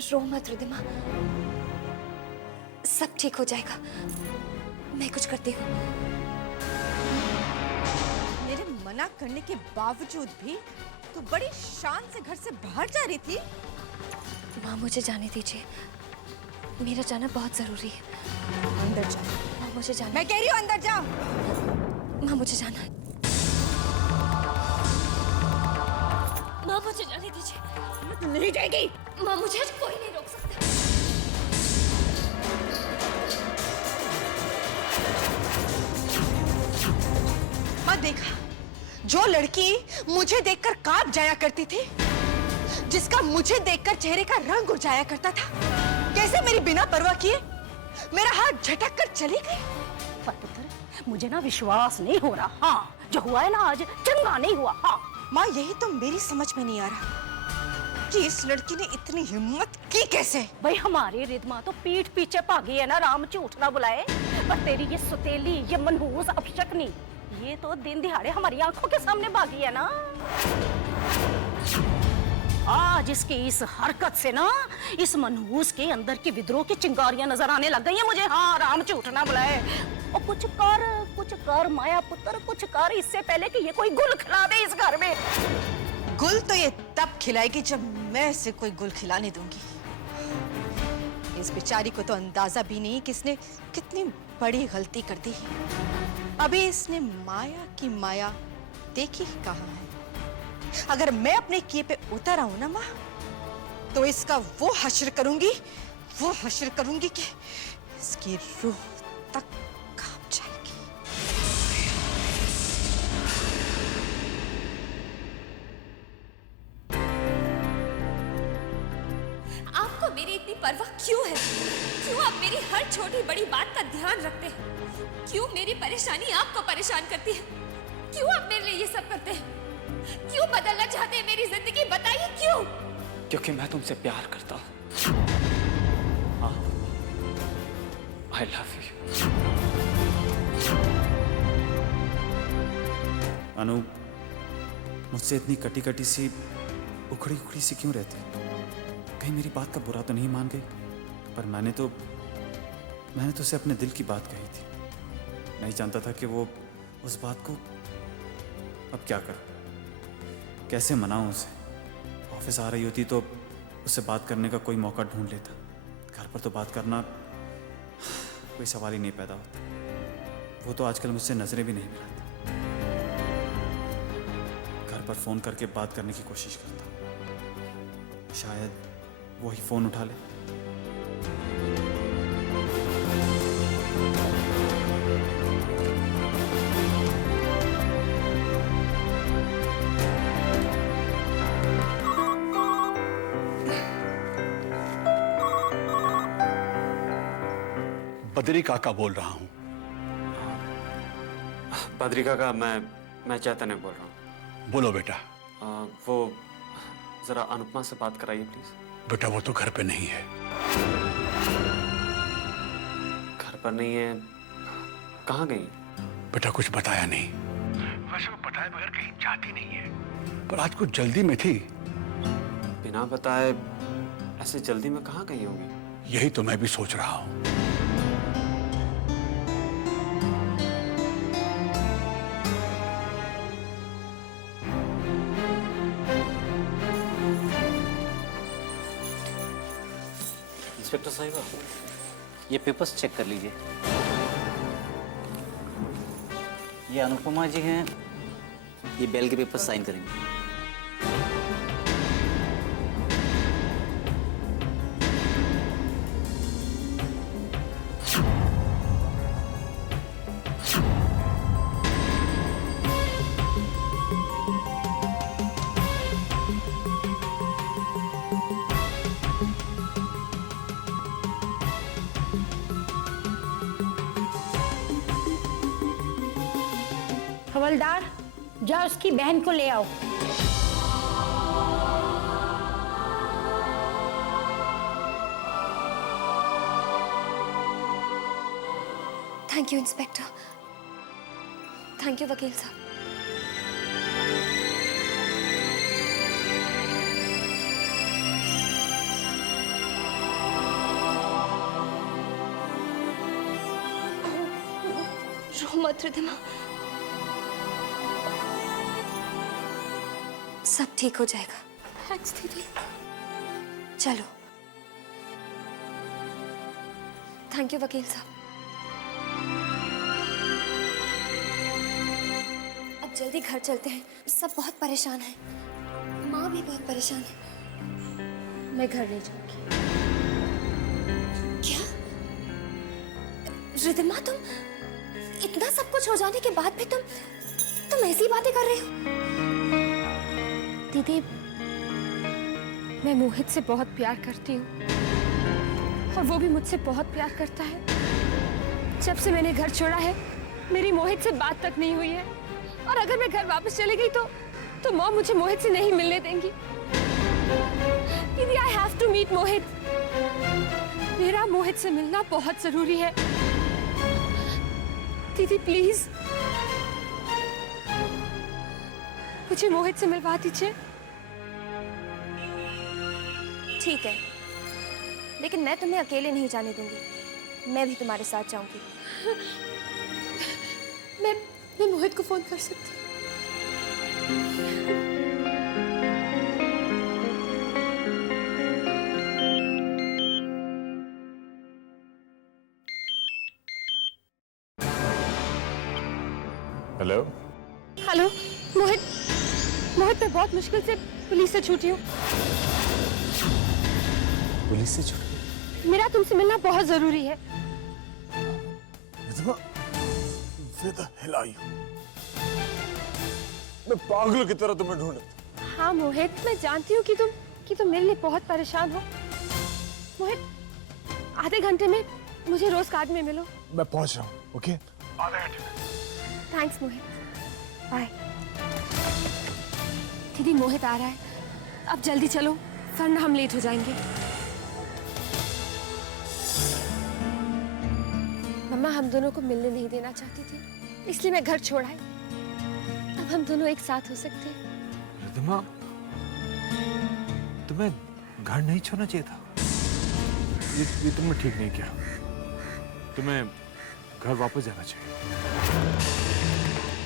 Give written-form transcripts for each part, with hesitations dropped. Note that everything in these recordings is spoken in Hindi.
रो मत रिद्धिमा, सब ठीक हो जाएगा। मैं कुछ करती हूँ। मेरे मना करने के बावजूद भी तू बड़ी शान से घर से बाहर जा रही थी। माँ मुझे जाने दीजिए, मेरा जाना बहुत जरूरी है। अंदर जा। माँ मुझे जाना। मैं कह रही हूँ अंदर जा। माँ मुझे जाना है। माँ मुझे जाने दीजिए। तू नहीं जाएगी। माँ मुझे आज कोई नहीं रोक सकता। माँ देखा, जो लड़की मुझे देखकर कांप जाया करती थी, जिसका मुझे देखकर चेहरे का रंग उड़ जाया करता था, कैसे मेरी बिना परवाह किए मेरा हाथ झटक कर चली गई। पर पुत्र, मुझे ना विश्वास नहीं हो रहा। हाँ, जो हुआ है ना आज चंगा नहीं हुआ। हाँ माँ, यही तो मेरी समझ में नहीं आ रहा कि इस लड़की ने इतनी हिम्मत की कैसे। भाई, हमारी रिद्धिमा तो पीठ पीछे भागी है ना, राम झूठ ना बुलाए। पर तेरी ये सुतेली, ये मनहूस अपशक्नी, ये तो दिन दिहाड़े हमारी आंखों के सामने भागी है ना। आज इसकी इस हरकत से ना इस मनहूस के अंदर की विद्रोह की चिंगारियां नजर आने लग गई हैं मुझे। हाँ, राम झूठ ना बुलाए। और कुछ कर माया पुत्र, कुछ कर, इससे पहले कि ये कोई गुल खिला दे इस घर में। गुल तो ये तब खिलाएगी जब मैं इसे कोई गुल खिलाने दूंगी। इस बेचारी को तो अंदाजा भी नहीं कि इसने कितनी बड़ी गलती कर दी। अभी इसने माया की माया देखी कहाँ है। अगर मैं अपने किए पे उतर आऊं ना माँ, तो इसका वो हश्र करूंगी कि इसकी रूह तक कांप जाएगी। आपको मेरी इतनी परवाह क्यों है? क्यों आप मेरी हर छोटी बड़ी बात का ध्यान रखते हैं? क्यों मेरी परेशानी आपको परेशान करती है? क्यों आप मेरे लिए ये सब करते हैं? क्यों बदलना चाहते हैं मेरी जिंदगी? बताइए क्यों? क्योंकि मैं तुमसे प्यार करता हूँ। I love you. अनु, मुझसे इतनी कटी कटी सी, उखड़ी उखड़ी सी क्यों रहती? कहीं मेरी बात का बुरा तो नहीं मान गई? पर मैंने तो उसे अपने दिल की बात कही थी। नहीं जानता था कि वो उस बात को, अब क्या करूं, कैसे मनाऊं उसे? ऑफिस आ रही होती तो उससे बात करने का कोई मौका ढूंढ लेता। घर पर तो बात करना कोई सवाल ही नहीं पैदा होता। वो तो आजकल मुझसे नजरें भी नहीं मिलाती। घर पर फोन करके बात करने की कोशिश करता, शायद वो ही फोन उठा ले। बद्री काका बोल रहा हूं। बद्री काका, मैं चैतन्य बोल रहा हूँ। बोलो बेटा। वो जरा अनुपमा से बात कराइए प्लीज। बेटा वो तो घर पे नहीं है। घर पर नहीं है? कहाँ गई? बेटा कुछ बताया नहीं। वैसे वो बताए बगैर कहीं जाती नहीं है, पर आज कुछ जल्दी में थी। बिना बताए ऐसे जल्दी में कहाँ गई होगी? यही तो मैं भी सोच रहा हूँ। इंस्पेक्टर साहिबा, ये पेपर्स चेक कर लीजिए। ये अनुपमा जी हैं, ये बेल के पेपर्स साइन करेंगे। हवलदार, जाओ उसकी बहन को ले आओ। Thank you inspector. Thank you वकील साहब। रो मत रिद्धिमा, सब ठीक हो जाएगा। थैंक्स दीदी। चलो। थैंक यू वकील साहब। अब जल्दी घर चलते हैं, सब बहुत परेशान हैं। माँ भी बहुत परेशान है। मैं घर नहीं जाऊंगी। क्या रिद्धिमा, तुम इतना सब कुछ हो जाने के बाद भी तुम ऐसी बातें कर रही हो? दीदी, मैं मोहित से बहुत प्यार करती हूँ और वो भी मुझसे बहुत प्यार करता है। जब से मैंने घर छोड़ा है मेरी मोहित से बात तक नहीं हुई है, और अगर मैं घर वापस चली गई तो माँ मुझे मोहित से नहीं मिलने देंगी। दीदी, आई हैव टू मीट मोहित। मेरा मोहित से मिलना बहुत जरूरी है। दीदी प्लीज मुझे मोहित से मिलवा दीजिए। ठीक है, लेकिन मैं तुम्हें अकेले नहीं जाने दूंगी। मैं भी तुम्हारे साथ जाऊंगी। मैं मोहित को फोन कर सकती हूँ। हेलो। हेलो मोहित, मैं बहुत मुश्किल से पुलिस से छूटी हूँ। पुलिस से छूट गई? मेरा तुमसे मिलना बहुत जरूरी है। Riddhima, where the hell are you? मैं पागलों की तरह तुम्हें ढूंढता। हाँ मोहित, मैं जानती हूँ कि तुम मेरे लिए बहुत परेशान हो। मोहित, आधे घंटे में मुझे रोज गार्ड में मिलो। मैं पहुंच रहा हूँ, ओके? आधे घंटे में। थैंक्स मोहित, बाय। दीदी, मोहित आ रहा है, अब जल्दी चलो वरना हम लेट हो जाएंगे। मम्मा हम दोनों को मिलने नहीं देना चाहती थी, इसलिए मैं घर छोड़ आई। अब हम दोनों एक साथ हो सकते हैं। रिद्धिमा, तुम्हें घर नहीं छोड़ना चाहिए था। ये तुमने ठीक नहीं किया। तुम्हें घर वापस जाना चाहिए।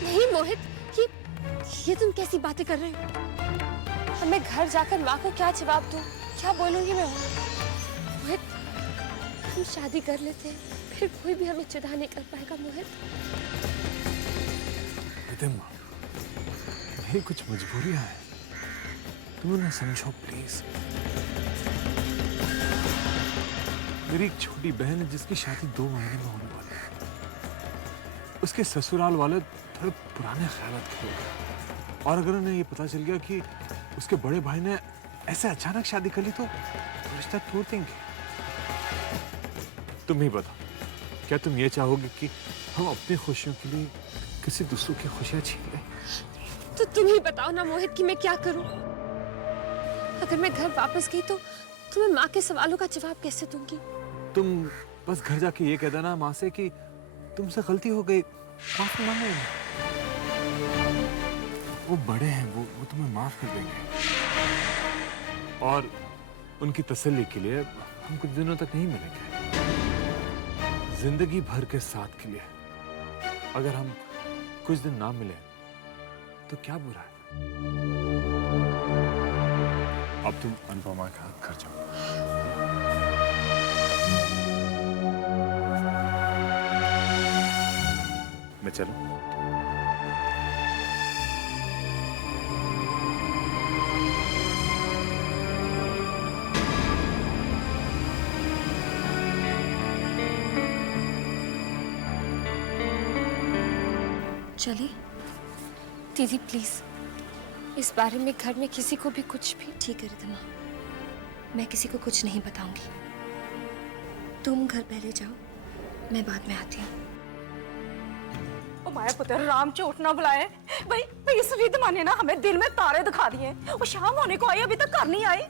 नहीं मोहित, ये तुम कैसी बातें कर रहे हो? अब मैं घर जाकर माँ को क्या जवाब दूं? क्या बोलूंगी मैं? मोहित, हम शादी कर लेते हैं, फिर कोई भी हमें जुदा नहीं कर पाएगा। मोहित, रिद्धिमा, मेरी कुछ मजबूरियां हैं, तुम उन्हें समझो प्लीज। मेरी एक छोटी बहन है जिसकी शादी 2 महीने में होने वाली है। उसके ससुराल वाले थोड़े पुराने ख्यालात के लोग हैं, और अगर उन्हें ये पता चल गया कि उसके बड़े भाई ने ऐसे अचानक शादी कर ली तो रिश्ता तोड़ देंगे। तुम ही बताओ, क्या तुम ये चाहोगे कि हम अपनी खुशियों के लिए किसी दूसरों की खुशियां छीन लें? तो तुम ही बताओ ना मोहित कि मैं क्या करूं? अगर मैं घर वापस गई तो तुम्हें माँ के सवालों का जवाब कैसे दूंगी? तुम बस घर जाके ये कह देना माँ से कि तुमसे गलती हो गई, माफी मांगो उन्हें। वो बड़े हैं, वो तुम्हें माफ कर देंगे। और उनकी तसल्ली के लिए हम कुछ दिनों तक नहीं मिलेंगे, जिंदगी भर के साथ के लिए। अगर हम कुछ दिन ना मिले तो क्या बुरा है? अब तुम अनुपमा के साथ घर जाओ। मैं चलूं? चलिए दीदी प्लीज, इस बारे में घर में किसी को भी कुछ भी। ठीक है रिद्धिमा, मैं किसी को कुछ नहीं बताऊंगी। तुम घर पहले जाओ, मैं बाद में आती हूँ। ओ माया पुत्र, राम चोट ना बुलाए। भाई इस रिद्धिमा ने ना हमें दिन में तारे दिखा दिए। वो शाम होने को आई, अभी तक घर नहीं आई।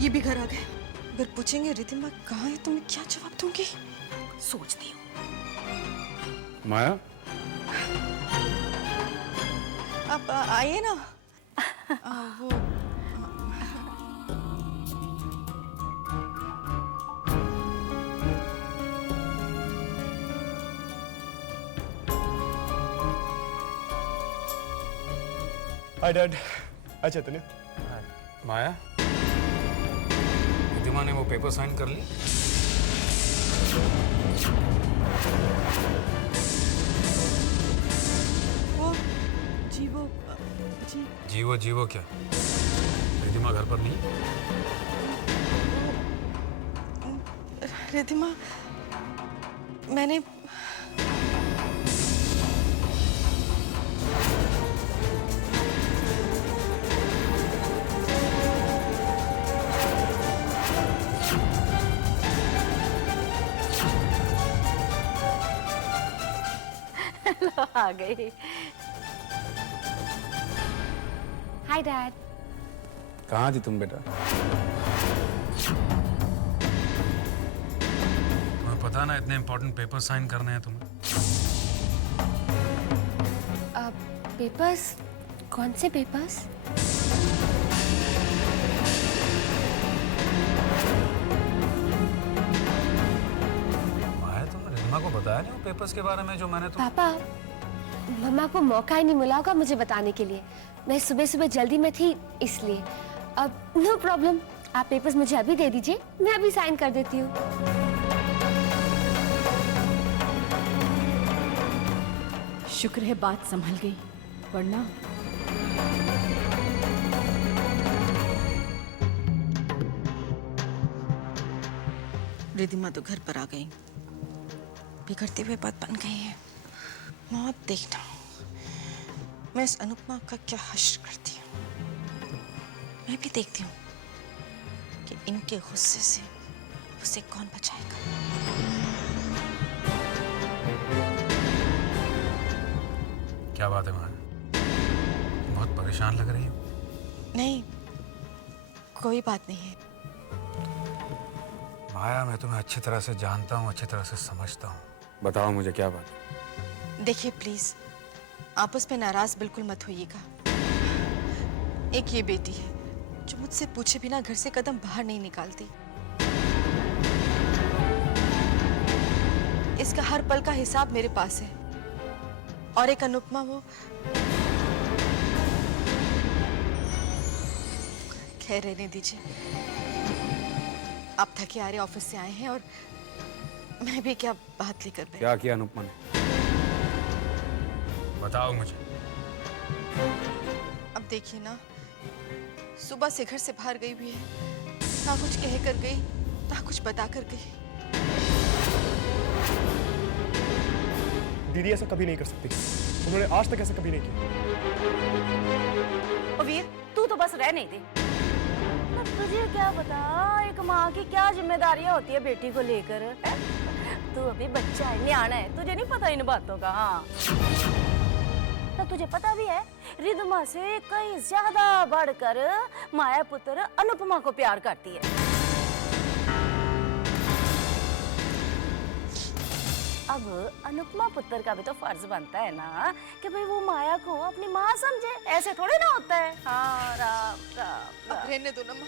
ये भी घर आ गए। अगर पूछेंगे रिधिमा कहाँ है तो मैं क्या जवाब दूंगी? सोचती हूँ। माया, आप आइए ना। वो हाय डैड। हाय चैतन्य। माया, रिधिमा ने वो पेपर साइन कर ली? वो जीवो जी जीवो जीवो क्या? रिधिमा घर पर नहीं? रिधिमा मैंने आ गई। Hi dad. कहाँ थी तुम बेटा? तुम्हें पता ना इतने इम्पोर्टेंट पेपर साइन करने हैं तुम्हें? पेपर्स? कौन से पेपर्स? माया, तुमने रिधिमा को बताया नहीं वो पेपर्स के बारे में जो मैंने तुम... पापा, मम्मा को मौका ही नहीं मिला होगा मुझे बताने के लिए। मैं सुबह सुबह जल्दी में थी इसलिए। अब नो प्रॉब्लम, आप पेपर्स मुझे अभी दे दीजिए, मैं अभी साइन कर देती हूँ। शुक्र है बात संभल गई, वरना रिधिमा तो घर पर आ गई, बिगड़ते हुए बात बन गई है। माँ अब देखना मैं इस अनुपमा का क्या हश्र करती हूँ। मैं भी देखती हूँ कि इनके गुस्से से उसे कौन बचाएगा। क्या बात है माया, बहुत परेशान लग रही हो। नहीं, कोई बात नहीं है। माया, मैं तुम्हें अच्छी तरह से जानता हूँ, अच्छी तरह से समझता हूँ। बताओ मुझे क्या बात है। देखिए प्लीज, आपस में नाराज बिल्कुल मत होइएगा। एक ये बेटी है जो मुझसे पूछे बिना घर से कदम बाहर नहीं निकालती। इसका हर पल का हिसाब मेरे पास है। और एक अनुपमा, वो खैर रहने दीजिए। आप थके आ रहे ऑफिस से आए हैं और मैं भी क्या बात लेकर बैठी। क्या किया अनुपमा ने? बताओ मुझे। अब देखिए ना, सुबह से घर से बाहर गई हुई है, ना कुछ कह कर गई ना कुछ बता कर गई। दीदी ऐसा कभी नहीं कर सकती, उन्होंने आज तक ऐसा कभी नहीं किया। ओ वीर, तू तो बस रह नहीं दे। अब तुझे क्या पता एक माँ की क्या जिम्मेदारियां होती है बेटी को लेकर। तू अभी बच्चा है, न्याणा है, तुझे नहीं पता इन बातों का। हाँ, तो तुझे पता भी है रिधिमा से कहीं ज्यादा बढ़कर माया पुत्र अनुपमा को प्यार करती है। अब अनुपमा पुत्र का भी तो फर्ज बनता है ना कि भाई वो माया को अपनी माँ समझे। ऐसे थोड़े ना होता है। हाँ, राम राम, अब रहने दो ना माँ,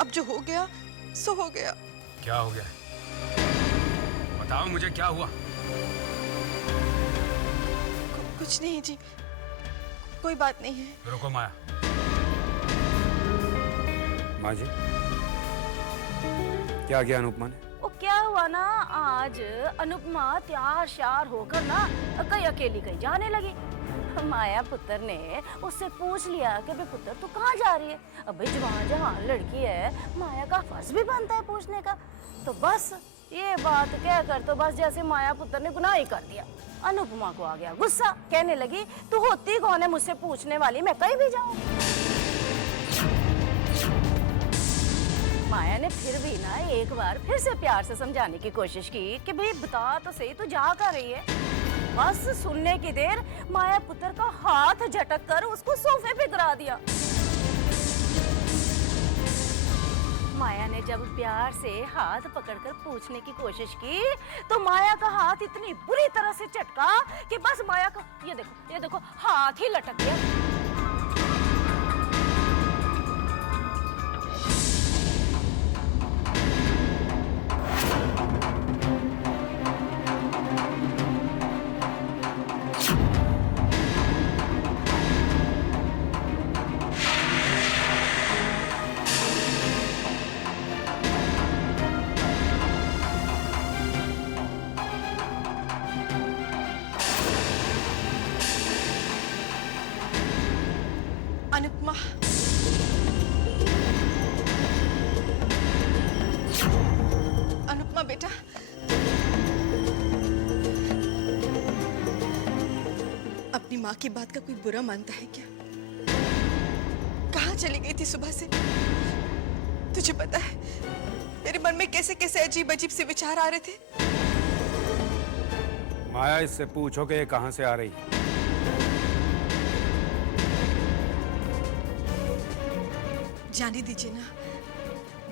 अब जो हो गया सो हो गया। क्या हो गया? बताओ मुझे क्या हुआ? कुछ नहीं जी, कोई बात नहीं है। रुको माया। माँ जी, क्या किया अनुपमा ने? वो क्या हुआ ना, आज अनुपमा तैयार श्यार होकर ना कहीं अकेली कहीं जाने लगी। माया पुत्र ने उससे पूछ लिया कि भाई पुत्र तू कहाँ जा रही है। अब भाई जवान जहान लड़की है, माया का फर्ज भी बनता है पूछने का। तो बस ये बात कहकर तो बस जैसे माया पुत्र ने गुनाह ही कर दिया। अनुपमा को आ गया गुस्सा, कहने लगी तू होती कौन है मुझसे पूछने वाली, मैं कहीं भी जाऊं। माया ने फिर भी ना एक बार फिर से प्यार से समझाने की कोशिश की कि भाई बता तो सही तू जा कर रही है। बस सुनने की देर माया पुत्र का हाथ झटक कर उसको सोफे पे गिरा दिया। जब प्यार से हाथ पकड़कर पूछने की कोशिश की तो माया का हाथ इतनी बुरी तरह से चटका कि बस माया का ये देखो हाथ ही लटक गया। अनुपमा, अनुपमा बेटा, अपनी माँ की बात का कोई बुरा मानता है क्या? कहाँ चली गई थी सुबह से? तुझे पता है मेरे मन में कैसे कैसे अजीब अजीब से विचार आ रहे थे। माया, इससे पूछो कि ये कहाँ से आ रही है। जाने दीजिए ना,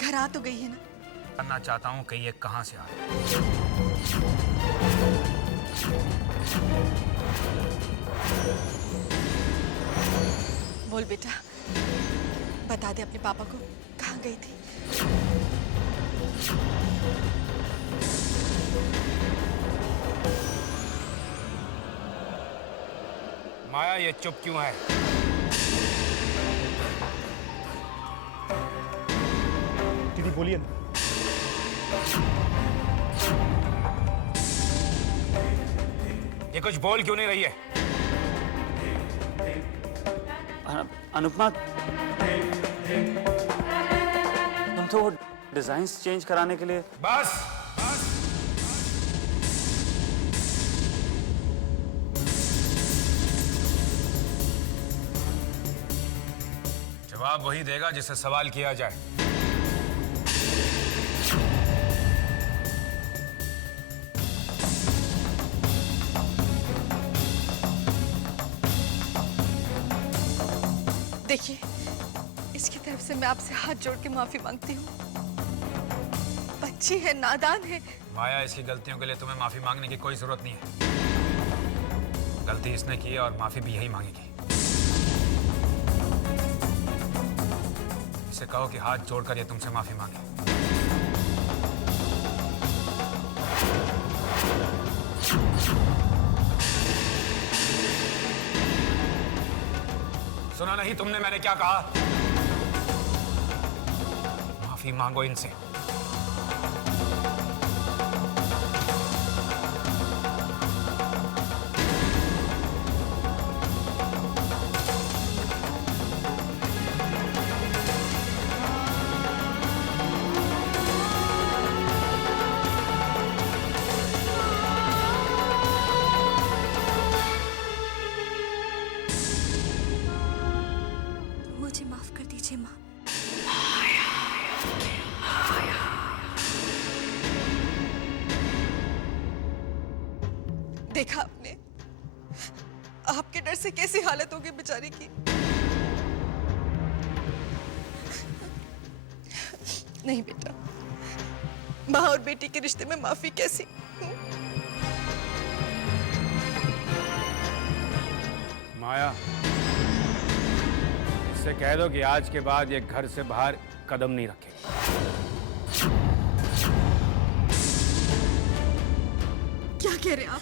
घर आ तो गई है ना। जानना चाहता हूँ कि ये कहाँ से आ रही है। बोल बेटा, बता दे अपने पापा को कहाँ गई थी। माया, ये चुप क्यों है? दीदी बोलिए ना। ये कुछ बोल क्यों नहीं रही है? अनुपमा, तुम तो डिजाइन्स चेंज कराने के लिए। बस बस। जवाब वही देगा जिससे सवाल किया जाए। देखिए, इसकी तरफ से मैं आपसे हाथ जोड़ के माफी मांगती हूँ। बच्ची है, नादान है। माया, इसकी गलतियों के लिए तुम्हें माफी मांगने की कोई जरूरत नहीं है। गलती इसने की है और माफी भी यही मांगेगी। इसे कहो कि हाथ जोड़कर ये तुमसे माफी मांगे। सुना नहीं तुमने मैंने क्या कहा? माफी मांगो इनसे। मुझे माफ कर दीजिए माँ। देखा आपने, आपके डर से कैसी हालत होगी बेचारी की। नहीं बेटा, माँ और बेटी के रिश्ते में माफी कैसी? माया, इससे कह दो कि आज के बाद ये घर से बाहर कदम नहीं रखेगा। क्या कह रहे हैं आप?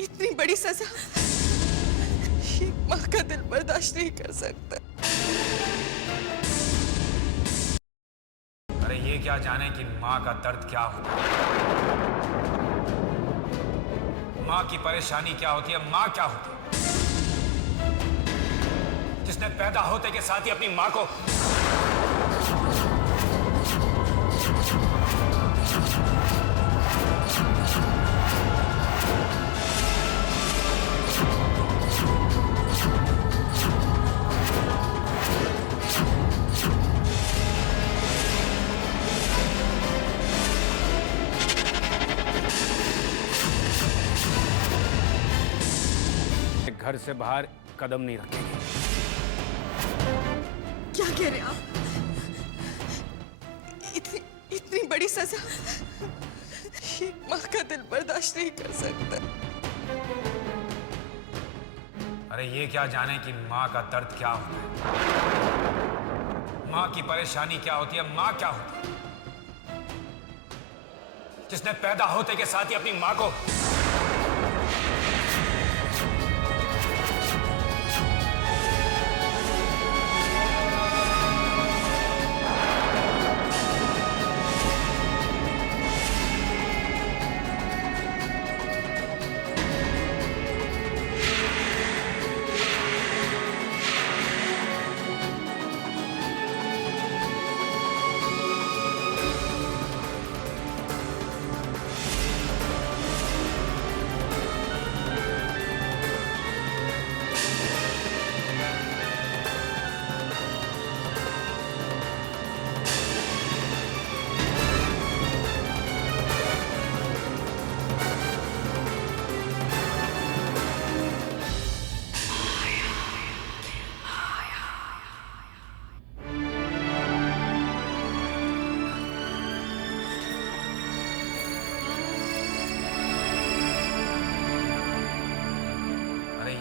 इतनी बड़ी सजा ये माँ का दिल बर्दाश्त नहीं कर सकता। अरे ये क्या जाने कि माँ का दर्द क्या होता है, माँ की परेशानी क्या होती है, माँ क्या होती है, जिसने पैदा होते के साथ ही अपनी माँ को घर से बाहर कदम नहीं रखेगी। क्या कह रहे हैं आप? सजा ये माँ का दिल बर्दाश्त नहीं कर सकता। अरे ये क्या जाने कि माँ का दर्द क्या होता है, माँ की परेशानी क्या होती है, माँ क्या होती है, जिसने पैदा होते के साथ ही अपनी माँ को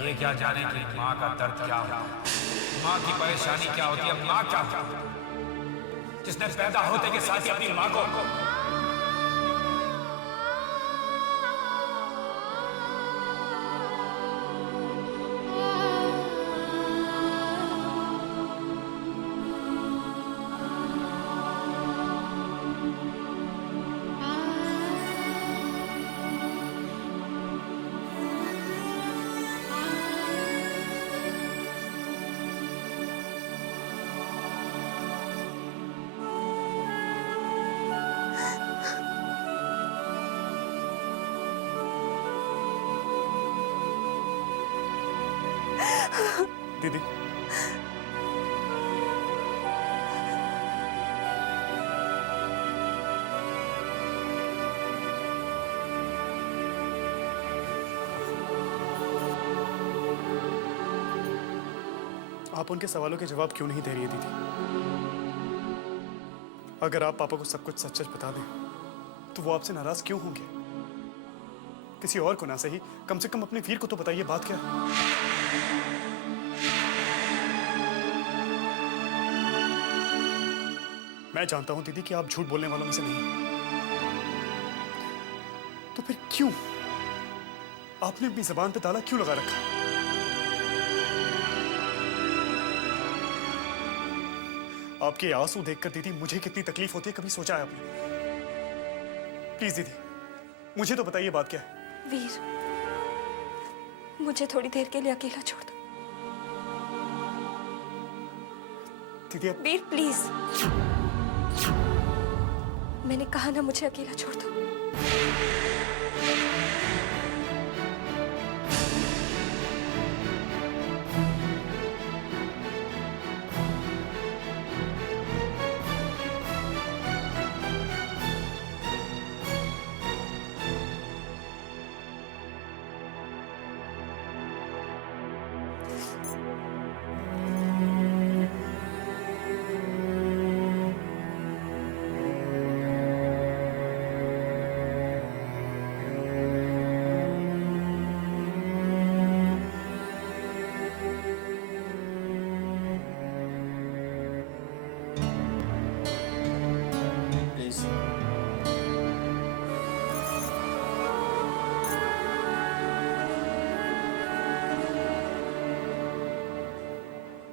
ये क्या जाने कि माँ का दर्द क्या होता है, माँ की परेशानी क्या होती है, माँ क्या होती है, जिसने पैदा होते के साथ ही अपनी माँ को दीदी आप उनके सवालों के जवाब क्यों नहीं दे रही है दीदी? अगर आप पापा को सब कुछ सच सच बता दें तो वो आपसे नाराज क्यों होंगे? किसी और को ना सही, कम से कम अपने वीर को तो बताइए बात क्या है। मैं जानता हूं दीदी कि आप झूठ बोलने वालों में से नहीं, तो फिर क्यों आपने अपनी जबान पे ताला क्यों लगा रखा? आपके आंसू देखकर दीदी मुझे कितनी तकलीफ होती है कभी सोचा है आपने? प्लीज दीदी मुझे तो बताइए बात क्या है। वीर, मुझे थोड़ी देर के लिए अकेला छोड़ दो। दीदी वीर प्लीज, मैंने कहा ना मुझे अकेला छोड़ दो।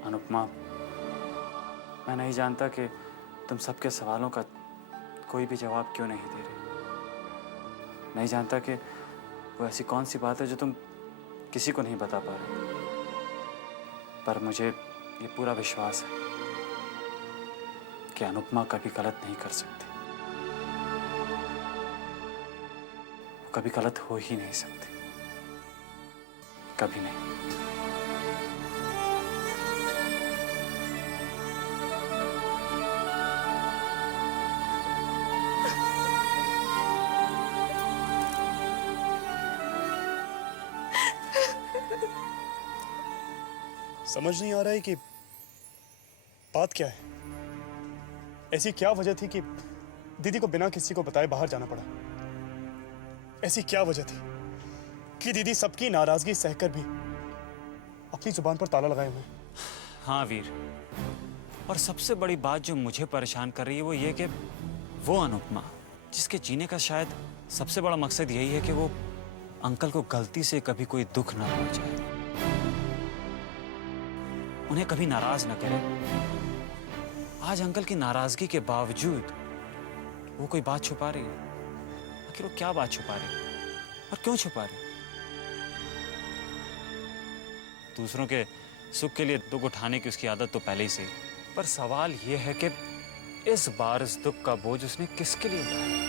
अनुपमा, मैं नहीं जानता कि तुम सबके सवालों का कोई भी जवाब क्यों नहीं दे रहे। नहीं जानता कि वो ऐसी कौन सी बात है जो तुम किसी को नहीं बता पा रहे। पर मुझे ये पूरा विश्वास है कि अनुपमा कभी गलत नहीं कर सकती। वो कभी गलत हो ही नहीं सकती, कभी नहीं। समझ नहीं आ रहा है कि बात क्या है। ऐसी क्या वजह थी कि दीदी को बिना किसी को बताए बाहर जाना पड़ा। ऐसी क्या वजह थी कि दीदी सबकी नाराजगी सहकर भी अपनी जुबान पर ताला लगाए हुए? हाँ वीर, और सबसे बड़ी बात जो मुझे परेशान कर रही है वो ये कि वो अनुपमा जिसके जीने का शायद सबसे बड़ा मकसद यही है कि वो अंकल को गलती से कभी कोई दुख ना पहुंचाए, उन्हें कभी नाराज ना करे। आज अंकल की नाराजगी के बावजूद वो कोई बात छुपा रही है। आखिर वो क्या बात छुपा रही और क्यों छुपा रही? दूसरों के सुख के लिए दुख उठाने की उसकी आदत तो पहले ही से, पर सवाल ये है कि इस बार इस दुख का बोझ उसने किसके लिए उठाया?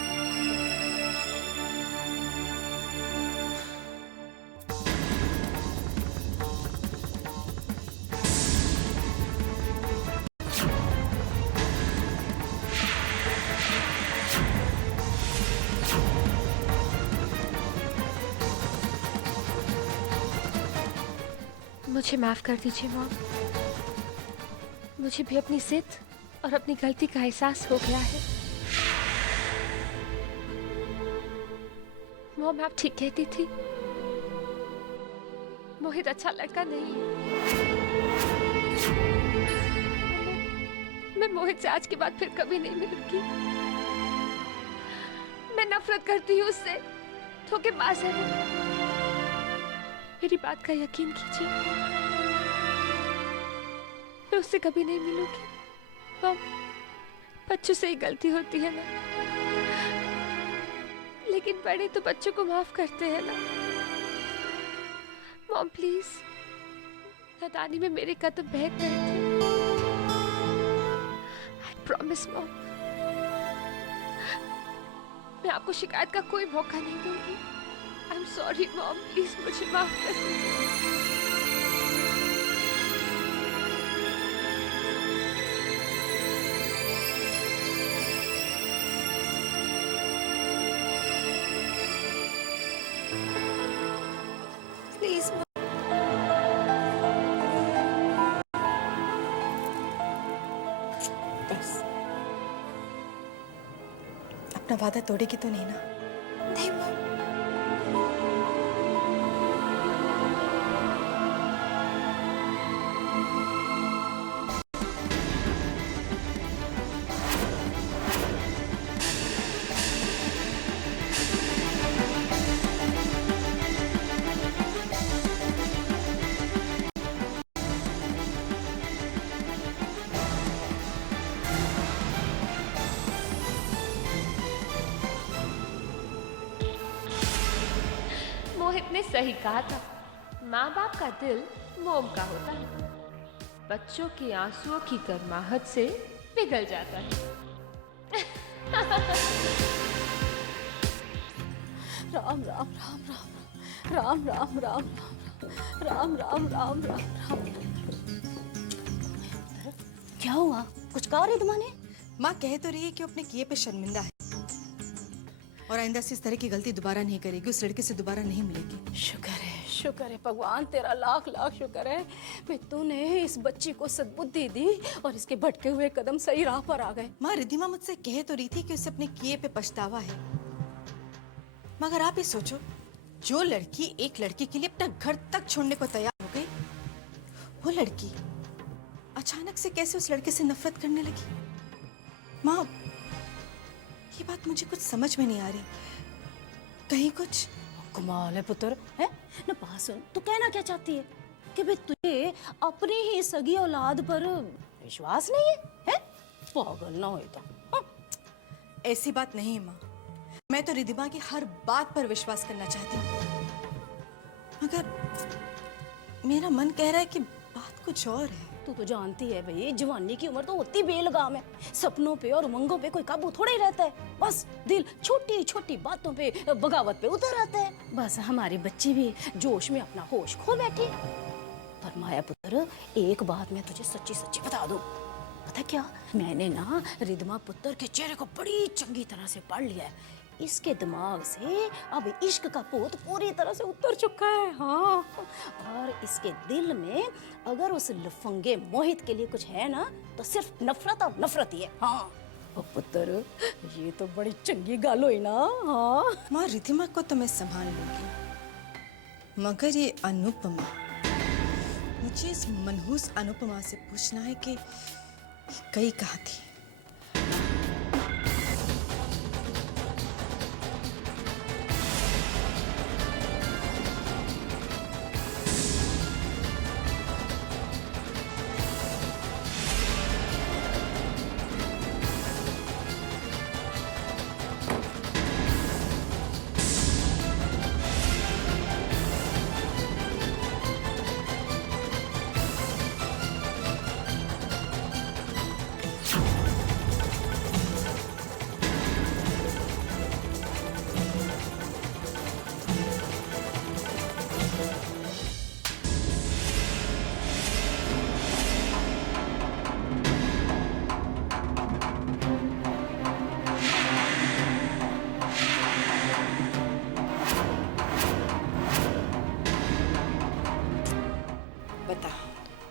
मुझे माफ कर दीजिए मॉम। मुझे भी अपनी जिद और अपनी गलती का एहसास हो गया है। मॉम आप ठीक कहती थी, मोहित अच्छा लड़का नहीं है। मैं मोहित से आज के बाद फिर कभी नहीं मिलूंगी। मैं नफरत करती हूँ उससे, धोखेबाज है वो। मेरी बात का यकीन कीजिए, मैं उससे कभी नहीं मिलूंगी। मॉम, बच्चों से ही गलती होती है ना, लेकिन बड़े तो बच्चों को माफ करते हैं ना। मॉम प्लीज, नादानी में मेरे कदम बह गए थे। आई प्रॉमिस मॉम, मैं आपको शिकायत का कोई मौका नहीं दूंगी। I am sorry mom, please मुझे माफ कर दीजिए। प्लीज बस, अपना वादा तोड़ेगी तो नहीं ना? नहीं मॉम। मोहित ने सही कहा था, माँ बाप का दिल मोम का होता है, बच्चों के आंसुओं की गर्माहट से पिघल जाता है। राम राम राम राम राम राम राम राम राम राम राम राम। क्या हुआ? कुछ कहा रिधमा ने? माँ कह तो रही है कि वो अपने किए पे शर्मिंदा है और आइंदा से इस तरह की गलती दोबारा नहीं करेगी, उस लड़के से दोबारा नहीं मिलेगी। शुक्र है भगवान, तेरा लाख लाख शुक्र है कि तूने इस बच्ची को सद्बुद्धि दी और इसके भटके हुए कदम सही राह पर आ गए। माँ रिद्धिमा मुझसे कह तो रही थी कि उसे अपने किए पे पछतावा है, मगर आप ही सोचो, जो लड़की एक लड़की के लिए अपना घर तक छोड़ने को तैयार हो गई, वो लड़की अचानक से कैसे उस लड़के से नफरत करने लगी। माँ, ये बात मुझे कुछ समझ में नहीं आ रही। कहीं कुछ कमाल है पुत्र, है ना? बात सुन, तू कहना क्या चाहती है कि भाई तुझे अपनी ही सगी औलाद पर विश्वास नहीं है? पागल ना हो तो। हाँ? ऐसी बात नहीं है माँ, मैं तो रिद्धिमा की हर बात पर विश्वास करना चाहती हूँ, मगर मेरा मन कह रहा है कि बात कुछ और है। तू तो जानती है भाई, जवानी की उम्र तो होती बेलगाम है। सपनों पे और उमंगों पे कोई काबू थोड़ा ही रहता है। बस दिल छोटी छोटी बातों पे, बगावत पे उतर आता है। बस हमारी बच्ची भी जोश में अपना होश खो बैठी। पर माया पुत्र, एक बात मैं तुझे सच्ची सच्ची बता दूं, पता क्या, मैंने ना रिधमा पुत्र के चेहरे को बड़ी चंगी तरह से पढ़ लिया है। इसके दिमाग से अब इश्क का भूत पूरी तरह से उतर चुका है। हाँ, और इसके दिल में अगर उस लफंगे मोहित के लिए कुछ है ना, तो सिर्फ नफरत और नफरत ही है। हाँ, ओ पुत्र, ये तो बड़ी चंगी गल हुई ना। हाँ माँ, रिधिमा को तो मैं संभाल लूंगी, मगर ये अनुपमा, मुझे इस मनहूस अनुपमा से पूछना है कि गई कहाँ थी।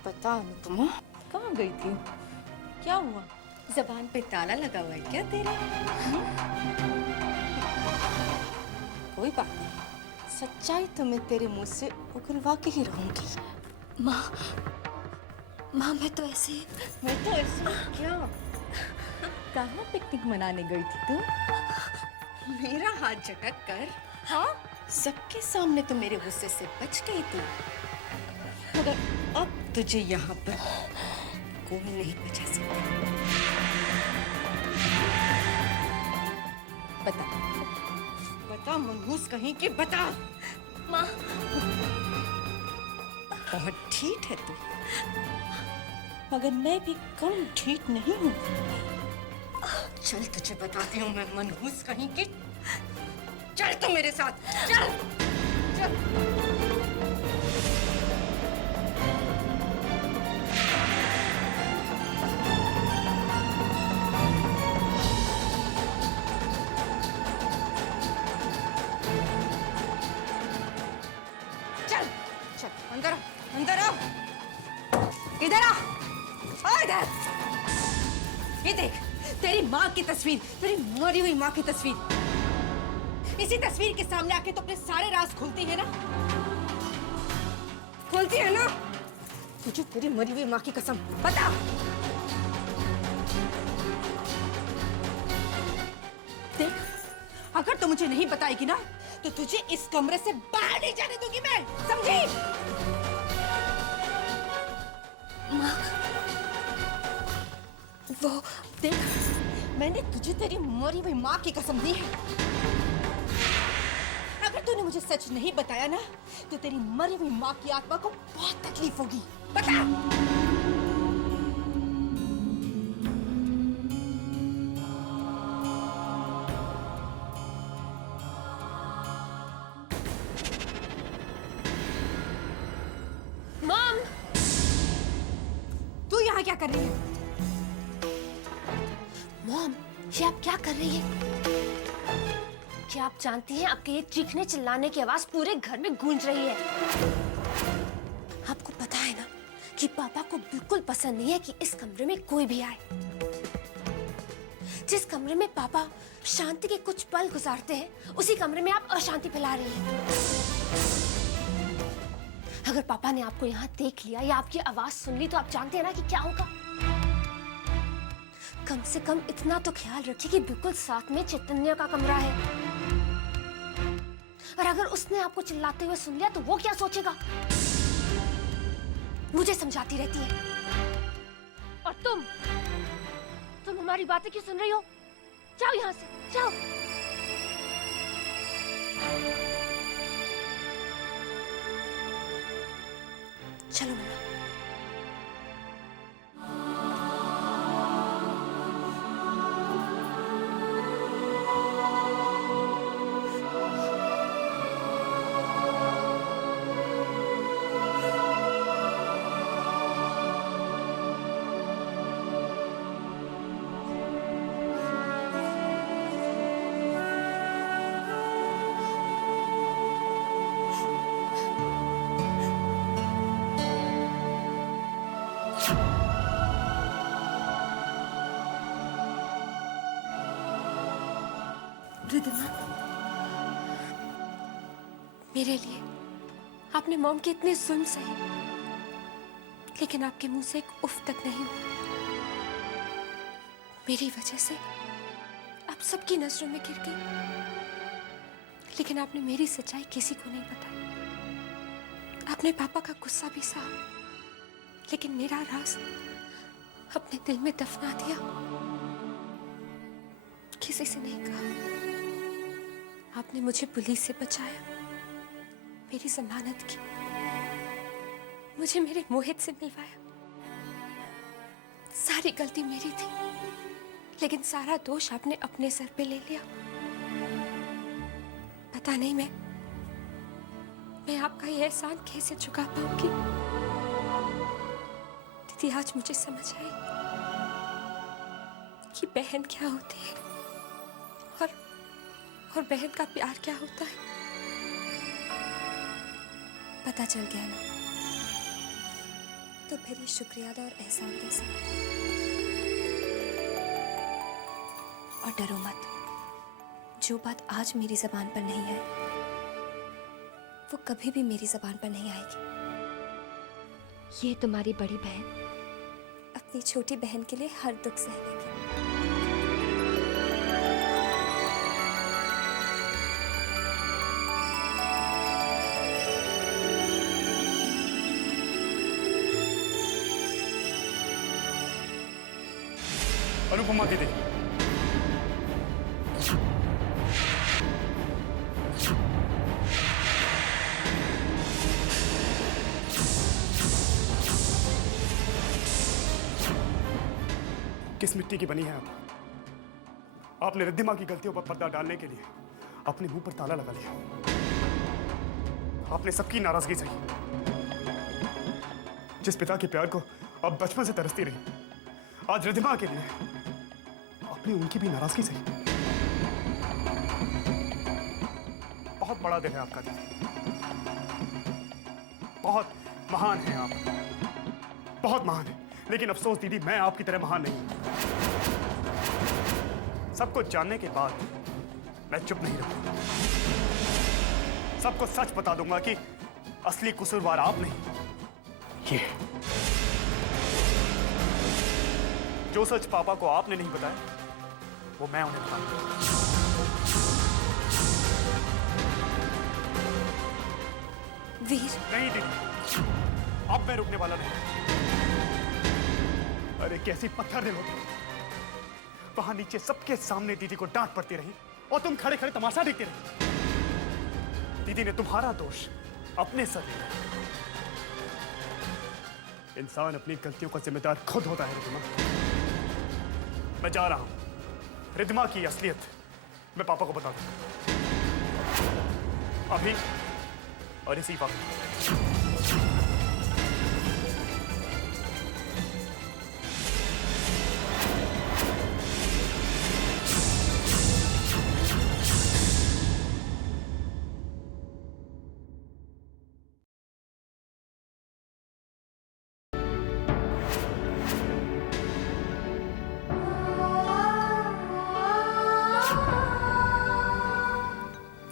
बता अनुपमा, कहाँ गई थी? क्या हुआ? जबान पे ताला लगा हुआ है क्या तेरे? कोई बात नहीं, सच्चाई तो मैं तेरे मुंह से उगलवा के ही रहूंगी। माँ, मैं तो ऐसे क्या? कहाँ पिकनिक मनाने गई थी तू? मेरा हाथ झटक कर, हाँ? सबके सामने तो मेरे गुस्से से बच गई तू, मगर अब तुझे यहाँ पर कोई नहीं बचा सकता। बता मनहूस कहीं कि बता। माँ, बहुत ठीक है तू, मगर मैं भी कम ठीक नहीं हूँ। चल तुझे बताती हूँ मैं, मनहूस कहीं की। चल तू मेरे साथ, चल चल। अंदर अंदर आओ, इधर आ इधर। ये देख, तेरी माँ की तस्वीर, तेरी मरी हुई माँ की तस्वीर। इसी तस्वीर के सामने आके तो अपने सारे राज खोलती है ना? खोलती है ना? तुझे तेरी मरी हुई माँ की कसम, बता। देख, अगर तू मुझे नहीं बताएगी ना, तो तुझे इस कमरे से बाहर नहीं जाने दूंगी मैं, समझी? माँ, वो देख, मैंने तुझे तेरी मरी हुई माँ की कसम दी है। अगर तूने मुझे सच नहीं बताया ना, तो तेरी मरी हुई माँ की आत्मा को बहुत तकलीफ होगी, बता। मॉम, तू यहाँ क्या कर रही है? मॉम, ये आप क्या कर रही है? क्या आप जानती हैं आपके ये चीखने चिल्लाने की आवाज पूरे घर में गूंज रही है? आपको पता है ना कि पापा को बिल्कुल पसंद नहीं है कि इस कमरे में कोई भी आए। जिस कमरे में पापा शांति के कुछ पल गुजारते हैं, उसी कमरे में आप अशांति फैला रही हैं। अगर पापा ने आपको यहाँ देख लिया या आपकी आवाज सुन ली, तो आप जानते हैं ना कि क्या होगा। कम से कम इतना तो ख्याल रखिए कि बिल्कुल साथ में चैतन्य का कमरा है। और अगर उसने आपको चिल्लाते हुए सुन लिया, तो वो क्या सोचेगा? मुझे समझाती रहती है। और तुम हमारी बातें क्यों सुन रही हो? जाओ यहाँ से, जाओ। चलो मम्मा। रिद्धिमा, मेरे लिए आपने मॉम के इतने जुल्म सहे, लेकिन आपके मुंह से एक उफ तक नहीं हुआ। मेरी वजह से आप सबकी नजरों में गिर गई, लेकिन आपने मेरी सच्चाई किसी को नहीं बताई। आपने पापा का गुस्सा भी सहा, लेकिन मेरा राज अपने दिल में दफना दिया, किसी से नहीं कहा। आपने मुझे पुलिस से बचाया, मेरी जमानत की, मुझे मेरे मोहित से मिलवाया। सारी गलती मेरी थी, लेकिन सारा दोष आपने अपने सर पे ले लिया। पता नहीं मैं आपका ये एहसान कैसे चुका पाऊंगी। दीदी, आज मुझे समझ आई कि बहन क्या होती है और बहन का प्यार क्या होता है। पता चल गया ना, तो फिर ये शुक्रिया अदा और एहसान कैसा। और डरो मत, जो बात आज मेरी जबान पर नहीं आई वो कभी भी मेरी जबान पर नहीं आएगी। ये तुम्हारी बड़ी बहन अपनी छोटी बहन के लिए हर दुख सह लेगी। अनुपमा दीदी, किस मिट्टी की बनी है आप? आपने रिद्धिमा की गलतियों पर पर्दा डालने के लिए अपने मुंह पर ताला लगा लिया। आपने सबकी नाराजगी सही। जिस पिता के प्यार को अब बचपन से तरसती रही, आज रिद्धिमा के लिए आपने उनकी भी नाराजगी सही। बहुत बड़ा दिल है आपका दीदी, बहुत महान है आप, बहुत महान है। लेकिन अफसोस दीदी, मैं आपकी तरह महान नहीं। सब कुछ जानने के बाद मैं चुप नहीं रहूंगा। सबको सच बता दूंगा कि असली कसूरवार आप नहीं, ये। जो सच पापा को आपने नहीं बताया, वो मैं उन्हें बताऊंगा। वीर, नहीं दीदी, अब मैं रुकने वाला नहीं। अरे कैसी पत्थर दिल होती, वहां नीचे सबके सामने दीदी को डांट पड़ती रही और तुम खड़े खड़े तमाशा देखते रहे। दीदी ने तुम्हारा दोष अपने सर लिया। इंसान अपनी गलतियों का जिम्मेदार खुद होता है रिद्धिमा। मैं जा रहा हूं। रिद्धिमा की असलियत मैं पापा को बता दूंगा, अभी और इसी वक्त।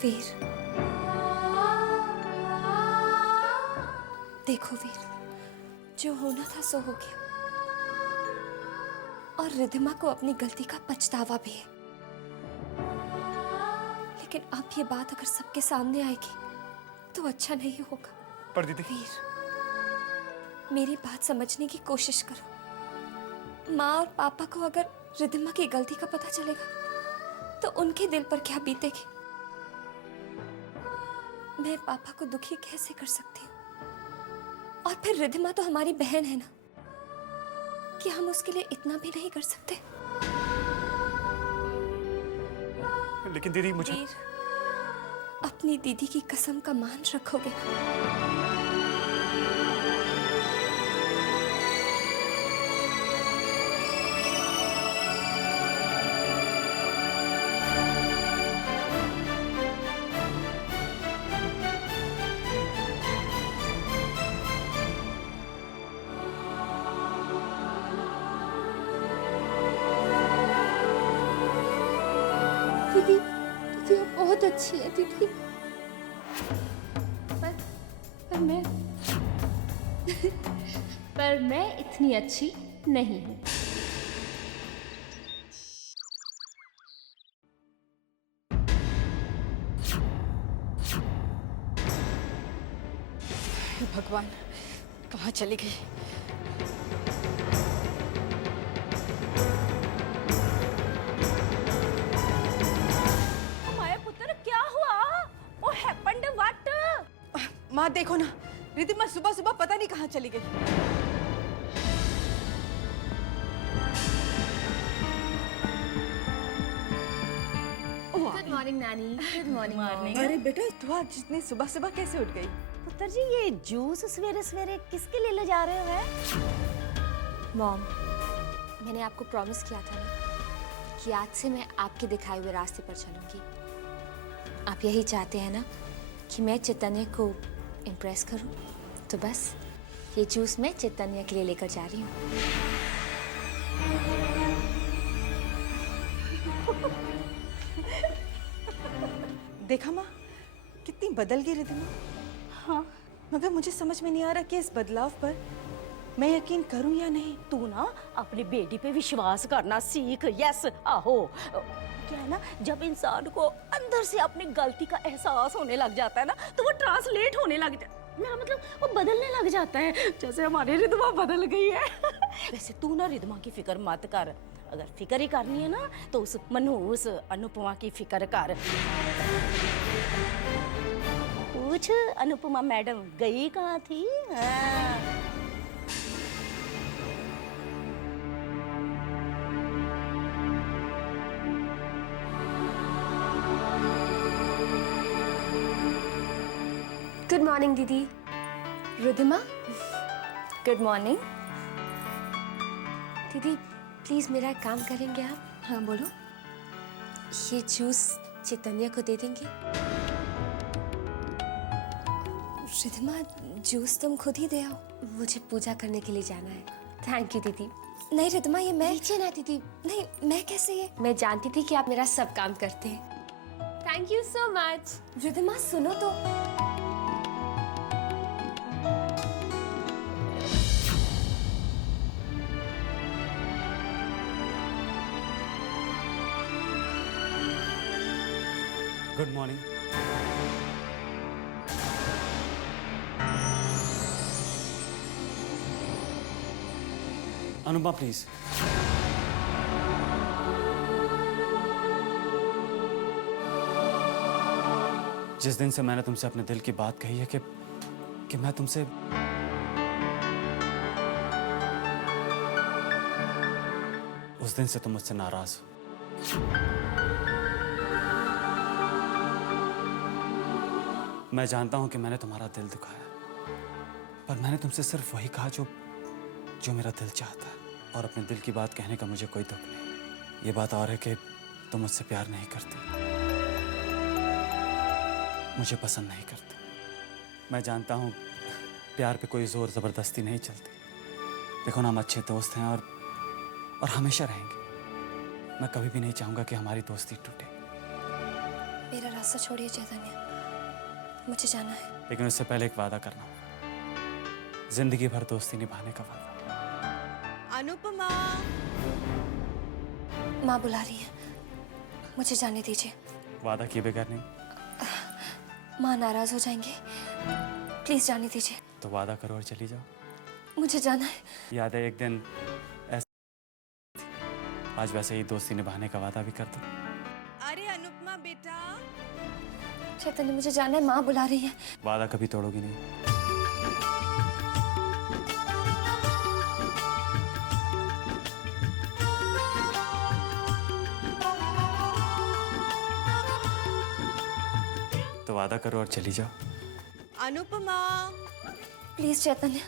वीर, देखो वीर, जो होना था सो हो गया, और रिद्धिमा को अपनी गलती का पछतावा भी है। लेकिन अब ये बात अगर सबके सामने आएगी तो अच्छा नहीं होगा। पर दीदी, वीर, मेरी बात समझने की कोशिश करो। माँ और पापा को अगर रिद्धिमा की गलती का पता चलेगा तो उनके दिल पर क्या बीतेगी। मैं पापा को दुखी कैसे कर सकती हूँ? और फिर रिद्धिमा तो हमारी बहन है ना, कि हम उसके लिए इतना भी नहीं कर सकते? लेकिन दीदी, मुझे वीर, अपनी दीदी की कसम का मान रखोगे? अच्छी है दीदी, पर मैं पर मैं इतनी अच्छी नहीं हूँ। हे भगवान, कहाँ चली गई? माया पुत्र क्या हुआ? ओ हैपेंड व्हाट? माँ देखो ना, रिद्धिमा सुबह सुबह पता नहीं कहाँ चली गई। गुड मॉर्निंग नानी। Good morning. अरे बेटा, तू आज इतनी सुबह सुबह कैसे उठ गई? पुत्र जी, ये जूस सवेरे सवेरे किसके लिए ले जा रहे हो है? मॉम, मैंने आपको प्रॉमिस किया था ना कि आज से मैं आपके दिखाए हुए रास्ते पर चलूंगी। आप यही चाहते हैं ना कि मैं चैतन्य को इम्प्रेस करूं, तो बस ये जूस मैं चैतन्य के लिए लेकर जा रही हूँ। देखा माँ, कितनी बदल गई रिद्धिमा। हाँ, मगर मुझे समझ में नहीं आ रहा कि इस बदलाव पर मैं यकीन करूं या नहीं। तू ना अपनी बेटी पे विश्वास करना सीख। यस, आहो। क्या है ना, जब इंसान को अंदर से अपनी गलती का एहसास होने लग जाता है ना, तो वो ट्रांसलेट होने लग जाता है। मेरा मतलब वो बदलने लग जाता है, जैसे हमारी रिद्धिमा बदल गई है। वैसे तू ना रिद्धिमा की फिक्र मत कर। अगर फिक्र ही करनी है ना, तो उस मनहूस अनुपमा की फिक्र कर। पूछ, अनुपमा मैडम गई कहाँ थी? हाँ। गुड मॉर्निंग दीदी। Riddhima, good morning. दीदी प्लीज मेरा एक काम करेंगे आप? हाँ बोलो। ये जूस चैतन्य को दे देंगे? रिद्धिमा, जूस तुम खुद ही दे आओ, मुझे पूजा करने के लिए जाना है। थैंक यू दीदी। नहीं रिद्धिमा, ये मैं नीचे ना दीदी। नहीं, मैं कैसे? ये मैं जानती थी कि आप मेरा सब काम करते हैं। Thank you so much. Riddhima सुनो तो। Good morning. अनुपमा प्लीज। जिस दिन से मैंने तुमसे अपने दिल की बात कही है कि मैं तुमसे उस दिन से तुम मुझसे नाराज हो। मैं जानता हूं कि मैंने तुम्हारा दिल दुखाया, पर मैंने तुमसे सिर्फ वही कहा जो मेरा दिल चाहता है, और अपने दिल की बात कहने का मुझे कोई दुख नहीं। ये बात और है कि तुम मुझसे प्यार नहीं करते, मुझे पसंद नहीं करते। मैं जानता हूं प्यार पे कोई जोर जबरदस्ती नहीं चलती। देखो ना, हम अच्छे दोस्त हैं और हमेशा रहेंगे। मैं कभी भी नहीं चाहूंगा कि हमारी दोस्ती टूटे। मेरा रास्ता छोड़िए चैतन्य, मुझे जाना है। लेकिन उससे पहले एक वादा करना, जिंदगी भर दोस्ती निभाने का वादा। अनुपमा, माँ बुला रही है, मुझे जाने दीजिए। वादा किए बगैर नहीं। माँ नाराज हो जाएंगे, प्लीज जाने दीजिए। तो वादा करो और चली जाओ। मुझे जाना है। याद है एक दिन ऐसा, आज वैसे ही दोस्ती निभाने का वादा भी कर दो। अरे अनुपमा बेटा। चैतन्य मुझे जाना है, माँ बुला रही है। वादा कभी तोड़ोगी नहीं। तो वादा करो और चली जाओ। अनुपमा, प्लीज चैतन्य।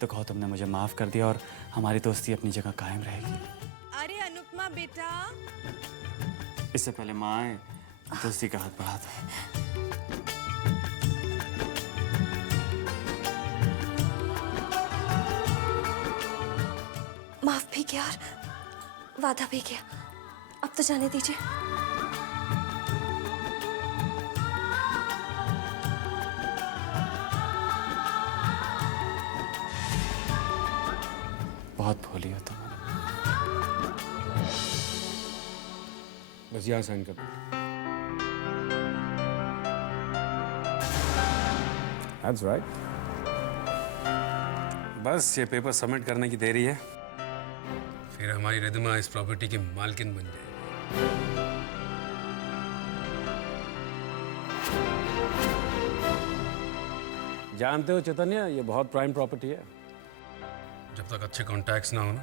तो कहो तुमने मुझे माफ कर दिया और हमारी दोस्ती अपनी जगह कायम रहेगी। अरे अनुपमा बेटा। इससे पहले माँ आए, दोस्ती का हाथ बढ़ा दो। माफ भी किया और वादा भी किया, अब तो जाने दीजिए। बहुत भोली हो तुम। बस यहाँ साइन कर दो। That's right. बस ये पेपर सबमिट करने की देरी है, फिर हमारी रिद्धिमा इस प्रॉपर्टी की मालकिन बन जाएगी। जानते हो चैतन्य, ये बहुत प्राइम प्रॉपर्टी है। जब तक अच्छे कॉन्टैक्ट्स ना हो ना,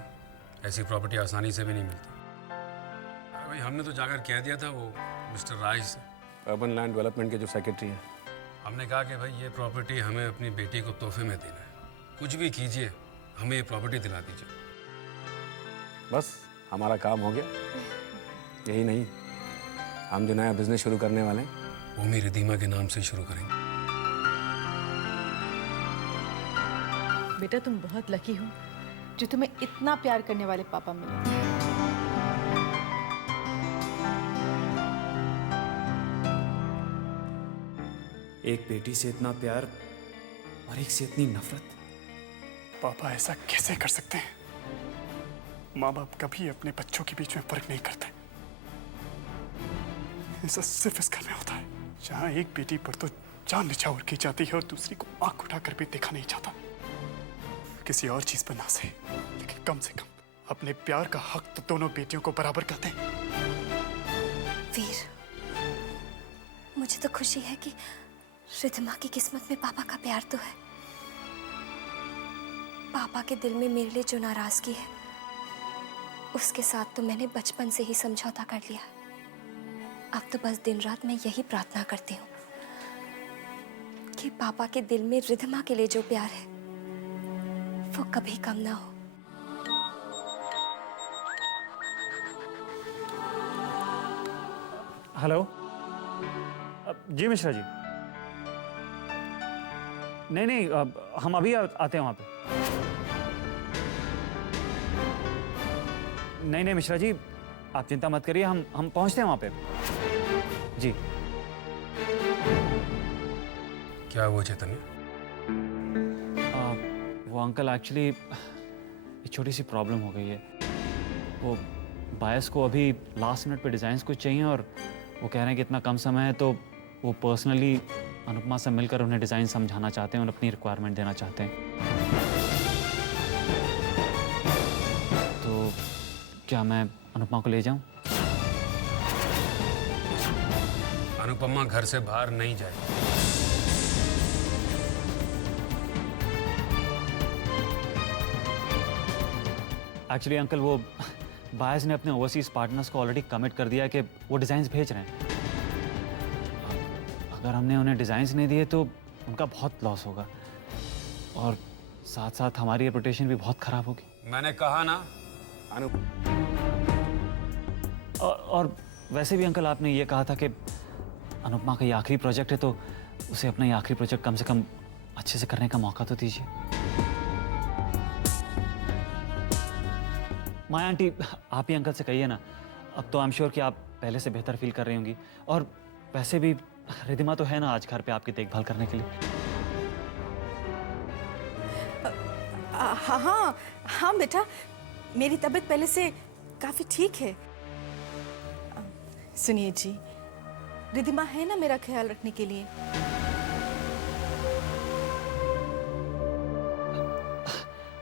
ऐसी प्रॉपर्टी आसानी से भी नहीं मिलती। अरे भाई, हमने तो जाकर कह दिया था वो मिस्टर राय से, अर्बन लैंड डेवलपमेंट के जो सेक्रेटरी हैं, हमने कहा कि भाई ये प्रॉपर्टी हमें अपनी बेटी को तोहफे में देना है। कुछ भी कीजिए, हमें ये प्रॉपर्टी दिला दीजिए। बस हमारा काम हो गया। यही नहीं, हम जो नया बिजनेस शुरू करने वाले हैं वो मेरी रिद्धिमा के नाम से शुरू करेंगे। बेटा तुम बहुत लकी हो जो तुम्हें इतना प्यार करने वाले पापा मिले। एक बेटी से इतना प्यार और एक से इतनी नफरत। पापा ऐसा कैसे कर सकते हैं? माँ बाप कभी अपने बच्चों के बीच में फर्क नहीं करते। ऐसा सिर्फ इस घर में होता है, जहाँ एक बेटी पर तो जान निछावर की जाती है और दूसरी को आंख उठाकर भी देखा नहीं जाता। किसी और चीज पर ना सही, लेकिन कम से कम अपने प्यार का हक तो दोनों बेटियों को बराबर करते हैं। वीर, मुझे तो खुशी है कि रिद्धिमा की किस्मत में पापा का प्यार तो है। पापा के दिल में मेरे लिए जो नाराजगी है, उसके साथ तो मैंने बचपन से ही समझौता कर लिया। अब तो बस दिन रात मैं यही प्रार्थना करती हूँ कि पापा के दिल में रिद्धिमा के लिए जो प्यार है वो कभी कम ना हो। हेलो जी मिश्रा जी। नहीं, हम अभी आते हैं वहाँ पे। नहीं मिश्रा जी, आप चिंता मत करिए, हम पहुँचते हैं वहाँ पे जी। क्या हुआ चैतन्य? वो अंकल एक्चुअली एक छोटी सी प्रॉब्लम हो गई है। वो बायस को अभी लास्ट मिनट पे डिज़ाइंस कुछ चाहिए और वो कह रहे हैं कि इतना कम समय है, तो वो पर्सनली अनुपमा से मिलकर उन्हें डिज़ाइन समझाना चाहते हैं और अपनी रिक्वायरमेंट देना चाहते हैं। तो क्या मैं अनुपमा को ले जाऊं? अनुपमा घर से बाहर नहीं जाएगी। एक्चुअली अंकल, वो बायस ने अपने ओवरसीज पार्टनर्स को ऑलरेडी कमिट कर दिया कि वो डिज़ाइंस भेज रहे हैं। अगर हमने उन्हें डिज़ाइंस नहीं दिए तो उनका बहुत लॉस होगा और साथ साथ हमारी रेपुटेशन भी बहुत ख़राब होगी। मैंने कहा ना और वैसे भी अंकल, आपने ये कहा था कि अनुपमा का ये आखिरी प्रोजेक्ट है, तो उसे अपना ये आखिरी प्रोजेक्ट कम से कम अच्छे से करने का मौका तो दीजिए। माया आंटी, आप ही अंकल से कहिए ना। अब तो आई एम श्योर कि आप पहले से बेहतर फील कर रही होंगी, और वैसे भी रिद्धिमा तो है ना आज घर पे आपकी देखभाल करने के लिए। हाँ बेटा, मेरी तबीयत पहले से काफी ठीक है। सुनिए जी, रिद्धिमा है ना मेरा ख्याल रखने के लिए।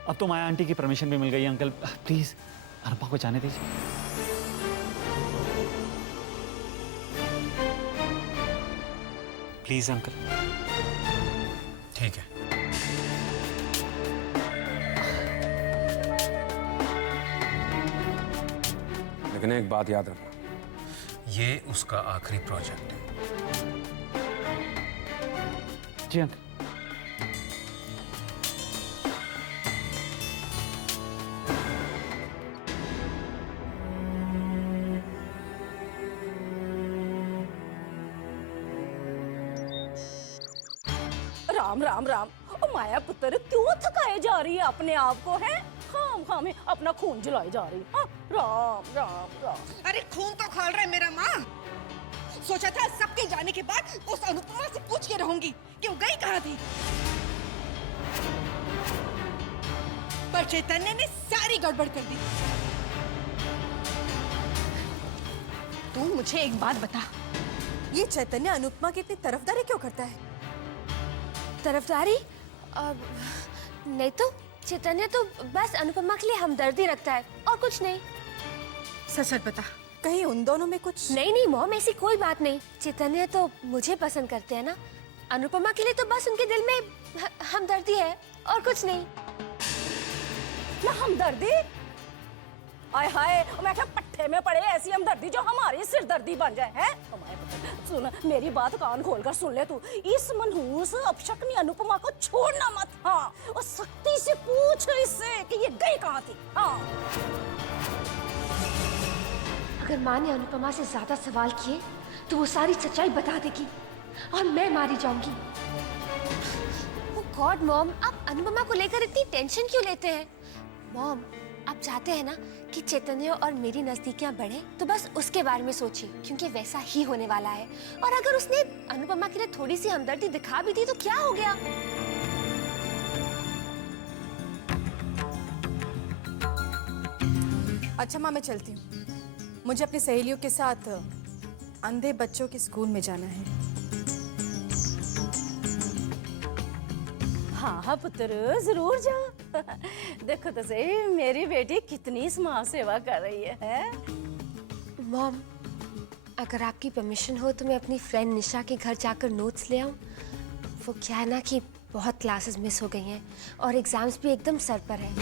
अब तो माया आंटी की परमिशन भी मिल गई है अंकल, प्लीज अनुपमा को जाने दीजिए। Please uncle. ठीक है। लेकिन एक बात याद रखना, ये उसका आखिरी प्रोजेक्ट है। जी अंकल। राम राम राम। ओ माया पुत्र, क्यों थकाए जा रही है अपने आप को? है खाम में अपना खून जलाए जा रही है। हाँ, राम राम राम। अरे खून तो खोल रहे मेरा माँ। सोचा था सबके जाने के बाद उस अनुपमा से पूछ के रहूंगी कि वो गई कहाँ थी। पर चैतन्य ने सारी गड़बड़ कर दी। तू मुझे एक बात बता, ये चैतन्य अनुपमा की इतनी तरफदारी क्यों करता है? तरफदारी? नहीं तो चैतन्य तो बस अनुपमा के लिए हमदर्दी रखता है और कुछ नहीं। सच बता, कहीं उन दोनों में कुछ? नहीं मॉम, ऐसी कोई बात नहीं। चैतन्य तो मुझे पसंद करते हैं ना, अनुपमा के लिए तो बस उनके दिल में हमदर्दी है और कुछ नहीं। ना हमदर्दी? आय हाय, मैं क्या पट्टे में पड़े ऐसी हमदर्दी जो हमारी सिरदर्दी बन जाए हैं? सुन, मेरी बात कान खोलकर सुन ले तू। इस मनहूस अपशक्नी अनुपमा को छोड़ना मत। हाँ, और सख्ती से पूछ इससे कि ये गई कहाँ थी। हाँ। अगर माँ ने अनुपमा से ज्यादा सवाल किए तो वो सारी सच्चाई बता देगी और मैं मारी जाऊंगी। ओह गॉड मॉम, आप अनुपमा को लेकर इतनी टेंशन क्यों लेते हैं? मॉम, आप चाहते हैं ना कि चैतन्य और मेरी नजदीकियां बढ़े, तो बस उसके बारे में सोचिए, क्योंकि वैसा ही होने वाला है। और अगर उसने अनुपमा के लिए थोड़ी सी हमदर्दी दिखा भी दी तो क्या हो गया? अच्छा माँ, मैं चलती हूँ। मुझे अपनी सहेलियों के साथ अंधे बच्चों के स्कूल में जाना है। हाँ पुत्र, जरूर जा। देखो तो सही, मेरी बेटी कितनी समाज सेवा कर रही है? मॉम, अगर आपकी परमिशन हो तो मैं अपनी फ्रेंड निशा के घर जाकर नोट्स ले आऊं। वो क्या है ना कि बहुत क्लासेस मिस हो गई हैं और एग्जाम्स भी एकदम सर पर है।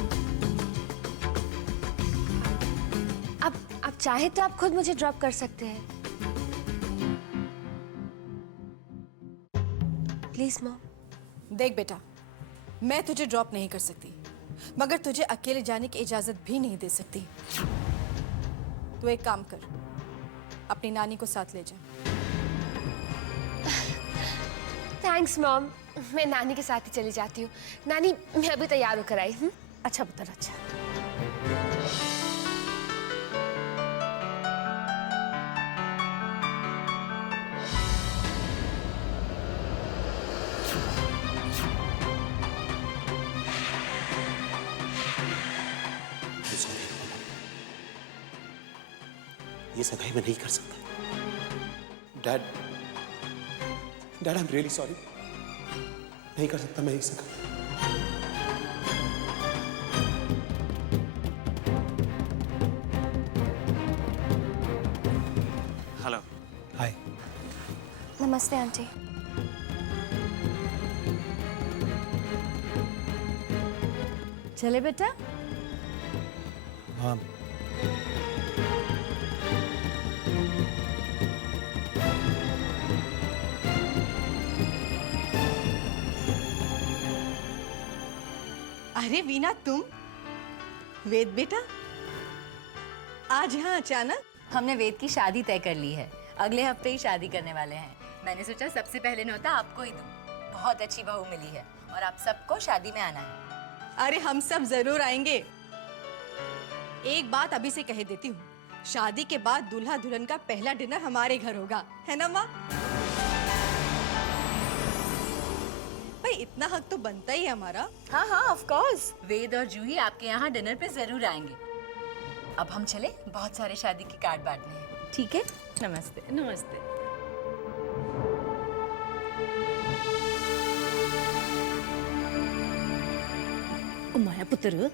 अब चाहे तो आप खुद मुझे ड्रॉप कर सकते हैं। Please mom. देख बेटा, मैं तुझे ड्रॉप नहीं कर सकती, मगर तुझे अकेले जाने की इजाजत भी नहीं दे सकती। तू एक काम कर, अपनी नानी को साथ ले जा। थैंक्स मॉम, मैं नानी के साथ ही चली जाती हूँ। नानी, मैं अभी तैयार होकर आई हूँ। अच्छा पुत्र, अच्छा। ये सगाई मैं नहीं कर सकता। Dad, I am really sorry. नहीं कर सकता मैं ये सगाई। हेलो। हाय। नमस्ते आंटी। चले बेटा। हाँ। अरे वीना, तुम? वेद बेटा, आज यहाँ अचानक? हमने वेद की शादी तय कर ली है। अगले हफ्ते ही शादी करने वाले हैं। मैंने सोचा सबसे पहले न्योता आपको ही दूं। बहुत अच्छी बहू मिली है और आप सबको शादी में आना है। अरे हम सब जरूर आएंगे। एक बात अभी से कह देती हूँ, शादी के बाद दूल्हा दुल्हन का पहला डिनर हमारे घर होगा, है ना माँ? भाई इतना हक तो बनता ही है हमारा। हाँ हाँ, ऑफ कोर्स। वेद और जूही आपके यहाँ डिनर पे जरूर आएंगे। अब हम चले, बहुत सारे शादी के कार्ड बांटने हैं। ठीक है? नमस्ते। नमस्ते। माया पुत्र,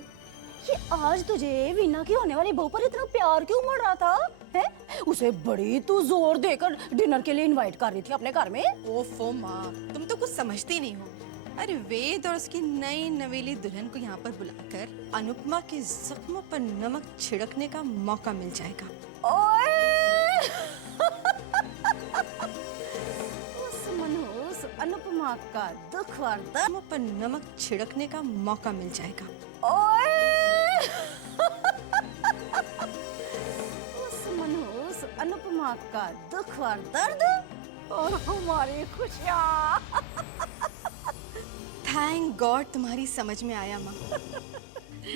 ये आज तुझे वीना की होने वाली बहू पर इतना प्यार क्यों मर रहा था? है? उसे बड़ी तू जोर देकर डिनर के लिए इनवाइट कर रही थी अपने घर में। ओफो माँ, तुम तो कुछ समझती नहीं हो। अरे वेद और उसकी नई नवेली दुल्हन को यहाँ पर बुलाकर अनुपमा के जख्मों पर नमक छिड़कने का मौका मिल जाएगा। ओए! उस मनहूस अनुपमा का दुख और दर्द पर नमक छिड़कने का मौका मिल जाएगा। ओए! उस मनहूस अनुपमा का दुख और दर्द और हमारी खुशियाँ। थैंक गॉड तुम्हारी समझ में आया माँ।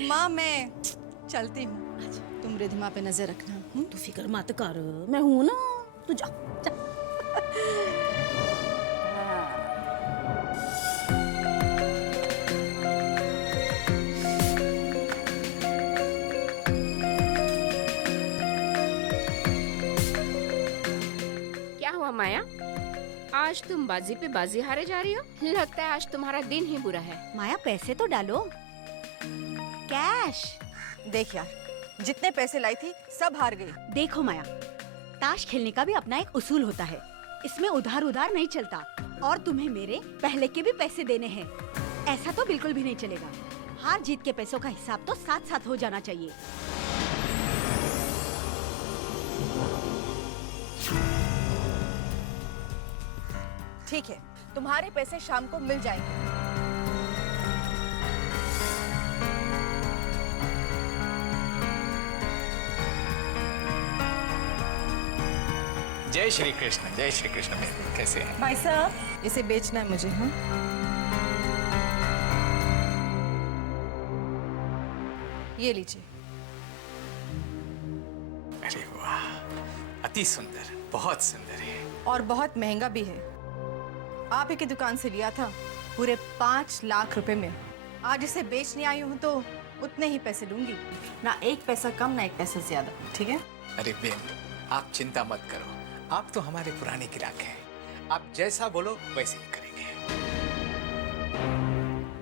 माँ मैं चलती हूँ, तुम रिधिमा पे नजर रखना। तू फिक्र मत कर, मैं हूँ ना, तू जा जा। माया, आज तुम बाजी पे बाजी हारे जा रही हो। लगता है आज तुम्हारा दिन ही बुरा है। माया पैसे तो डालो, कैश। देख यार, जितने पैसे लाई थी सब हार गई। देखो माया, ताश खेलने का भी अपना एक उसूल होता है, इसमें उधार उधार नहीं चलता। और तुम्हें मेरे पहले के भी पैसे देने हैं, ऐसा तो बिल्कुल भी नहीं चलेगा। हार जीत के पैसों का हिसाब तो साथ साथ हो जाना चाहिए। ठीक है, तुम्हारे पैसे शाम को मिल जाएंगे। जय श्री कृष्ण, जय श्री कृष्ण। कैसे हैं भाई साहब? इसे बेचना है मुझे। हाँ, ये लीजिए। अरे वाह, अति सुंदर, बहुत सुंदर है। और बहुत महंगा भी है। आप ही की दुकान से लिया था, पूरे 5 लाख रुपए में। आज इसे बेचने आई हूँ तो उतने ही पैसे लूंगी, ना एक पैसा कम ना एक पैसा ज्यादा। ठीक है? अरे बेन, आप चिंता मत करो, आप तो हमारे पुराने ग्राहक हैं। आप जैसा बोलो वैसे ही करेंगे।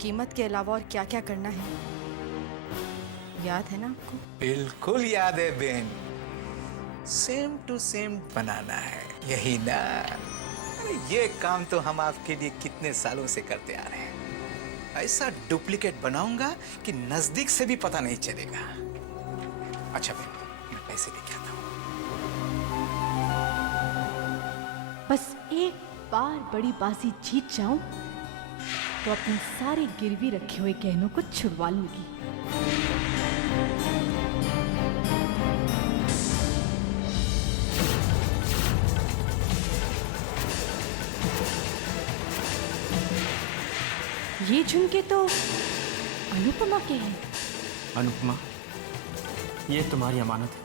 कीमत के अलावा और क्या क्या करना है याद है ना आपको? बिल्कुल याद है बेन, सेम टू सेम बनाना है, यही ना? अरे ये काम तो हम आपके लिए कितने सालों से करते आ रहे हैं। ऐसा डुप्लीकेट बनाऊंगा कि नजदीक से भी पता नहीं चलेगा। अच्छा बेन, मैं पैसे लेके आता हूँ। बस एक बार बड़ी बाजी जीत जाऊं तो अपने सारे गिरवी रखे हुए गहनों को छुड़वा लूंगी। ये झुमके तो अनुपमा के हैं। अनुपमा, ये तुम्हारी अमानत है।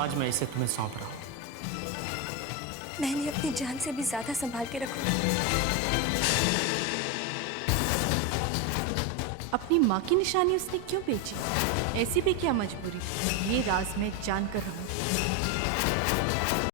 आज मैं इसे तुम्हें सौंप रहा हूं। मैंने अपनी जान से भी ज्यादा संभाल के रखा। अपनी माँ की निशानी उसने क्यों बेची? ऐसी भी क्या मजबूरी? ये राज मैं जान कर रहूं।